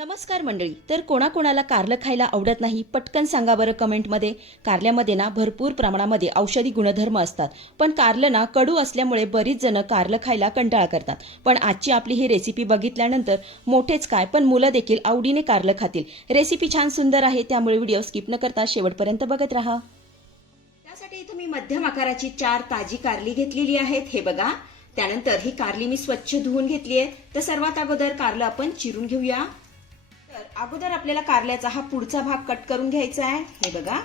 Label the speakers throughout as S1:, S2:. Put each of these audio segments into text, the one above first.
S1: नमस्कार मंडळी तर कोणाकोणाला कारलं खायला आवडत नाही पटकन सांगा बरं कमेंटमध्ये. कारल्यामध्ये ना भरपूर प्रमाणामध्ये औषधी गुणधर्म असतात. पण कारलं ना कडू असल्यामुळे बरीच जण कारलं खायला कंटाळा करतात. पण आजची आपली ही रेसिपी बघितल्यानंतर मोठेच काय पण मुलं देखील आवडीने कारलं खातील. रेसिपी छान सुंदर आहे त्यामुळे व्हिडिओ स्किप न करता शेवटपर्यंत बघत राहा. त्यासाठी इथं मी मध्यम आकाराची चार ताजी कारली घेतलेली आहेत. हे बघा. त्यानंतर ही कारली मी स्वच्छ धुवून घेतली आहे. तर सर्वात अगोदर कारलं आपण चिरून घेऊया. तर अगोदर आपल्याला कारल्याचा हा पुढचा भाग कट करून घ्यायचा आहे. हे बघा.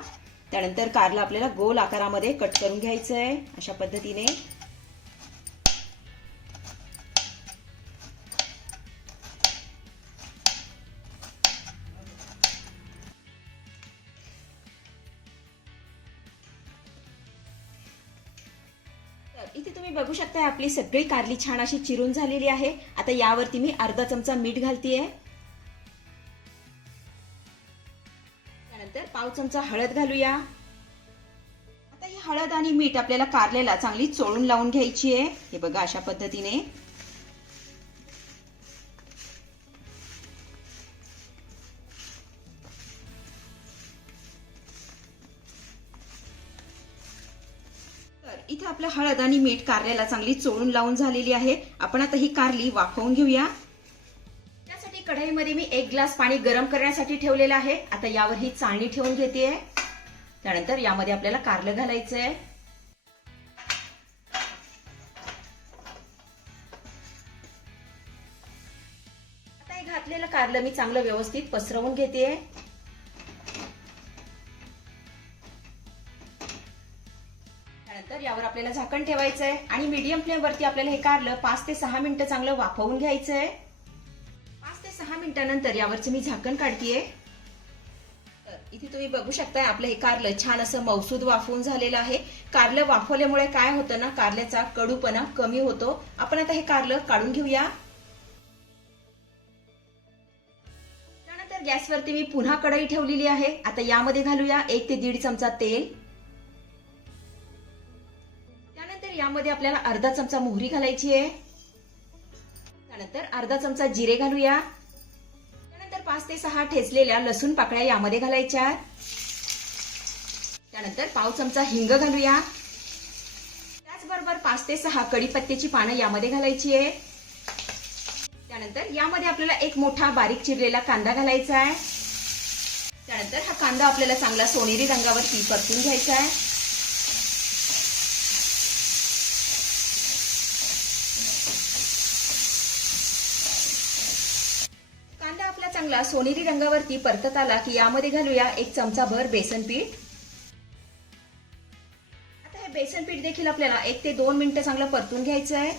S1: त्यानंतर कारला आपल्याला गोल आकारामध्ये कट करून घ्यायचं आहे. अशा पद्धतीने. इथे तुम्ही बघू शकता आपली सगळी कारली छान अशी चिरून झालेली आहे. आता यावरती मी अर्धा चमचा मीठ घालतीये. त्यानंतर पाव चमचा हळद घालूया. आता ही हळद आणि मीठ आपल्याला कारल्याला चांगली चोळून लावून घ्यायची आहे. हे बघा अशा पद्धतीने. तर इथे आपलं हळद आणि मीठ कारल्याला चांगली चोळून लावून झालेली आहे. आपण आता ही कारली वाफवून घेऊया. कढईमध्ये मी एक ग्लास पाणी गरम करण्यासाठी ठेवलेलं आहे. आता यावर ही चाळणी ठेवून घेते त्यानंतर यामध्ये आपल्याला कारलं घालायचं आहे आता हे घातलेलं कारलं मी चांगलं व्यवस्थित पसरवून घेते त्यानंतर यावर आपल्याला झाकण ठेवायचं आहे आणि मीडियम फ्लेमवरती आपल्याला हे कारलं पाच ते सहा मिनिटं चांगलं वाफवून घ्यायचं आहे सहा मिनिटानंतर यावरचं मी झाकण काढतीये. इथे तुम्ही बघू शकताय आपलं हे कारलं छान असं मौसूद वाफवून झालेलं आहे. कारलं वाफवल्यामुळे काय होतं ना कारल्याचा कडूपणा कमी होतो. आपण आता हे कारलं काढून घेऊया. त्यानंतर गॅसवरती मी पुन्हा कढई ठेवलेली आहे. आता यामध्ये घालूया एक ते दीड चमचा तेल. त्यानंतर यामध्ये आपल्याला अर्धा चमचा मोहरी घालायची आहे. त्यानंतर अर्धा चमचा जिरे घालूया. पाच ते सहा ठेचलेल्या लसूण पाकळ्या यामध्ये घालायच्या. त्यानंतर पाव चमचा हिंग घालूया. त्याचबरोबर पाच ते सहा कडीपत्त्याची पानं यामध्ये घालायची आहे. त्यानंतर यामध्ये आपल्याला एक मोठा बारीक चिरलेला कांदा घालायचा आहे. त्यानंतर हा कांदा आपल्याला चांगला सोनेरी रंगावरती परतून घ्यायचा आहे कांदा आपला चांगला सोनेरी रंगावरती परतत आला की यामध्ये घालूया एक चमचा भर बेसन पीठ. आता हे बेसन पीठ देखील आपल्याला एक ते दोन मिनिटं चांगलं परतून घ्यायचं आहे.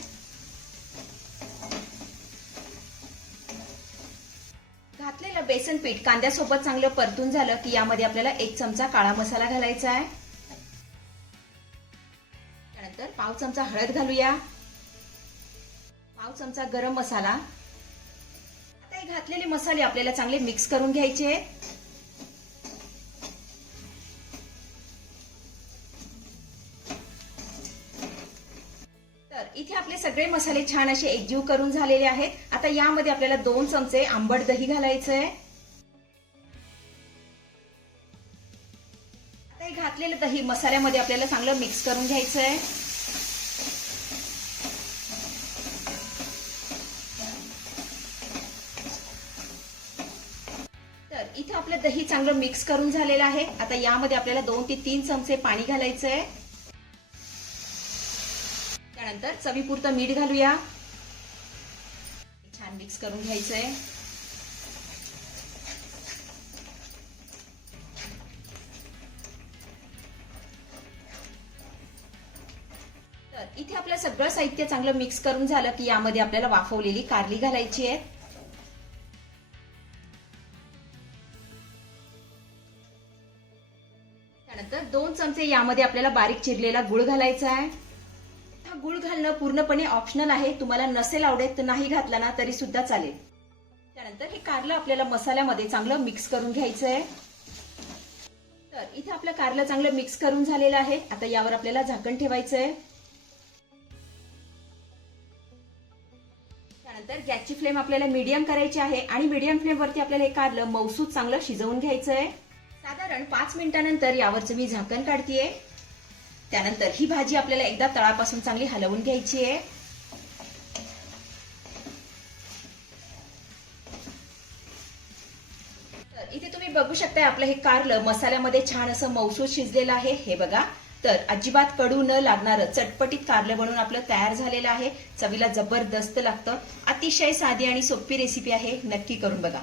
S1: घातलेलं बेसन पीठ कांद्यासोबत चांगलं परतून झालं की यामध्ये आपल्याला एक चमचा काळा मसाला घालायचा आहे. त्यानंतर पाव चमचा हळद घालूया. पाव चमचा गरम मसाला. घातलेले मसाले आपल्याला चांगले मिक्स करून घ्यायचे. तर इथे आपले सगळे मसाले छान असे एकजीव करून झालेले आहेत. आता यामध्ये आपल्याला दोन चमचे आंबट दही घालायचंय. आता हे घातलेलं दही मसाल्यामध्ये आपल्याला चांगलं मिक्स करून घ्यायचंय इथे आपलं दही चांगलं मिक्स करून झालेलं आहे. आता यामध्ये आपल्याला दोन ते तीन चमचे पाणी घालायचंय. त्यानंतर चवीपुरतं मीठ घालूया. छान मिक्स करून घ्यायचंय. तर इथे आपलं सगळं साहित्य चांगलं मिक्स करून झालं की यामध्ये आपल्याला वाफवलेली कारली घालायची आहे त्यानंतर दोन चमचे यामध्ये आपल्याला बारीक चिरलेला गुळ घालायचा आहे. हा गुळ घालणं पूर्णपणे ऑप्शनल आहे. तुम्हाला नसेल आवडेल तर नाही घातला ना तरी सुद्धा चालेल. त्यानंतर हे कारलं आपल्याला मसाल्यामध्ये चांगलं मिक्स करून घ्यायचं आहे. तर इथे आपलं कारलं चांगलं मिक्स करून झालेलं आहे. आता यावर आपल्याला झाकण ठेवायचं आहे. त्यानंतर गॅसची फ्लेम फ्लेम आपल्याला मीडियम करायची आहे आणि मीडियम फ्लेमवरती आपल्याला हे कारलं मौसूद चांगलं शिजवून घ्यायचं आहे. साधारण पाच मिनिटानंतर यावरचं मी झाकण काढतीये. त्यानंतर ही भाजी आपल्याला एकदा तळापासून चांगली हलवून घ्यायची आहे. तर इथे तुम्ही बघू शकताय आपलं हे कारलं मसाल्यामध्ये छान असं मौसूद शिजलेलं आहे. हे बघा. तर अजिबात कडू न लागणारं चटपटीत कारलं बनवून आपलं तयार झालेलं आहे. चवीला जबरदस्त लागतं. अतिशय साधी आणि सोपी रेसिपी आहे. नक्की करून बघा.